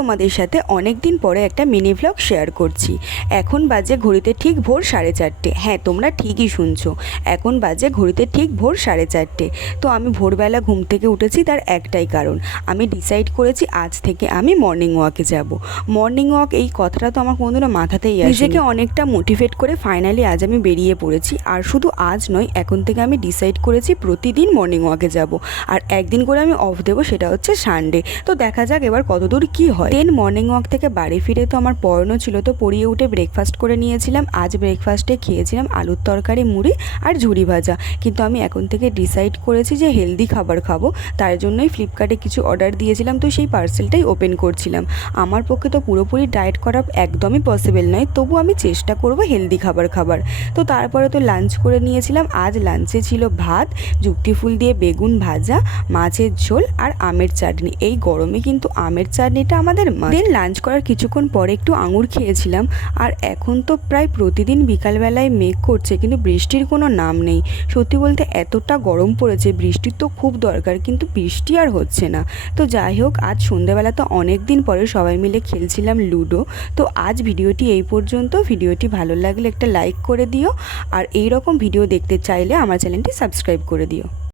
তোমাদের সাথে অনেক দিন পরে একটা মিনি ভ্লগ শেয়ার করছি। এখন বাজে ঘড়িতে ঠিক ভোর 4:30। হ্যাঁ, তোমরা ঠিকই শুনছো, এখন বাজে ঘড়িতে ঠিক ভোর 4:30। তো আমি ভোরবেলা ঘুম থেকে উঠেছি, তার একটাই কারণ, আমি ডিসাইড করেছি আজ থেকে আমি মর্নিং ওয়াকে যাব। মর্নিং ওয়াক এই কথাটা তো আমার কোনোদিনও মাথাতেই আসেনি। নিজেকে অনেকটা মোটিভেট করে ফাইনালি আজ আমি বেরিয়ে পড়েছি। আর শুধু আজ নয়, এখন থেকে আমি ডিসাইড করেছি প্রতিদিন মর্নিং ওয়াকে যাব। আর একদিন করে আমি অফ দেবো, সেটা হচ্ছে সানডে। তো দেখা যাক এবার কতদূর কি হয়। দেন মর্নিং ওয়াক থেকে বাড়ি ফিরে তো আমার পড়ানো ছিল, তো পড়িয়ে উঠে ব্রেকফাস্ট করে নিয়েছিলাম। আজ ব্রেকফাস্টে খেয়েছিলাম আলুর তরকারি, মুড়ি আর ঝুরি ভাজা। কিন্তু আমি এখন থেকে ডিসাইড করেছি যে হেলদি খাবার খাবো, তার জন্যই ফ্লিপকার্টে কিছু অর্ডার দিয়েছিলাম, তো সেই পার্সেলটাই ওপেন করছিলাম। আমার পক্ষে তো পুরোপুরি ডায়েট করা একদমই পসিবল নয়, তবু আমি চেষ্টা করব হেলদি খাবার খাবার। তো তারপরে তো লাঞ্চ করে নিয়েছিলাম। আজ লাঞ্চে ছিল ভাত, যুক্তি ফুল দিয়ে বেগুন ভাজা, মাছের ঝোল আর আমের চাটনি। এই গরমে কিন্তু আমের চাটনিটা আমাদের মাস্ট। দেন লাঞ্চ করার কিছুক্ষণ পরে একটু আঙুর খেয়েছিলাম। আর এখন তো প্রায় প্রতিদিন বিকালবেলায় মেঘ করছে, কিন্তু বৃষ্টির কোনো নাম নেই। সত্যি বলতে এতটা গরম পড়েছে, বৃষ্টির তো খুব দরকার, কিন্তু বৃষ্টি আর হচ্ছে না। তো যাই হোক, আজ সন্ধ্যাবেলা তো অনেক দিন পরে সবাই মিলে খেলছিলাম লুডো। তো আজ ভিডিওটি এই পর্যন্ত। ভিডিওটি ভালো লাগলে একটা লাইক করে দিও, আর এই রকম ভিডিও দেখতে চাইলে আমার চ্যানেলটি সাবস্ক্রাইব করে দিও।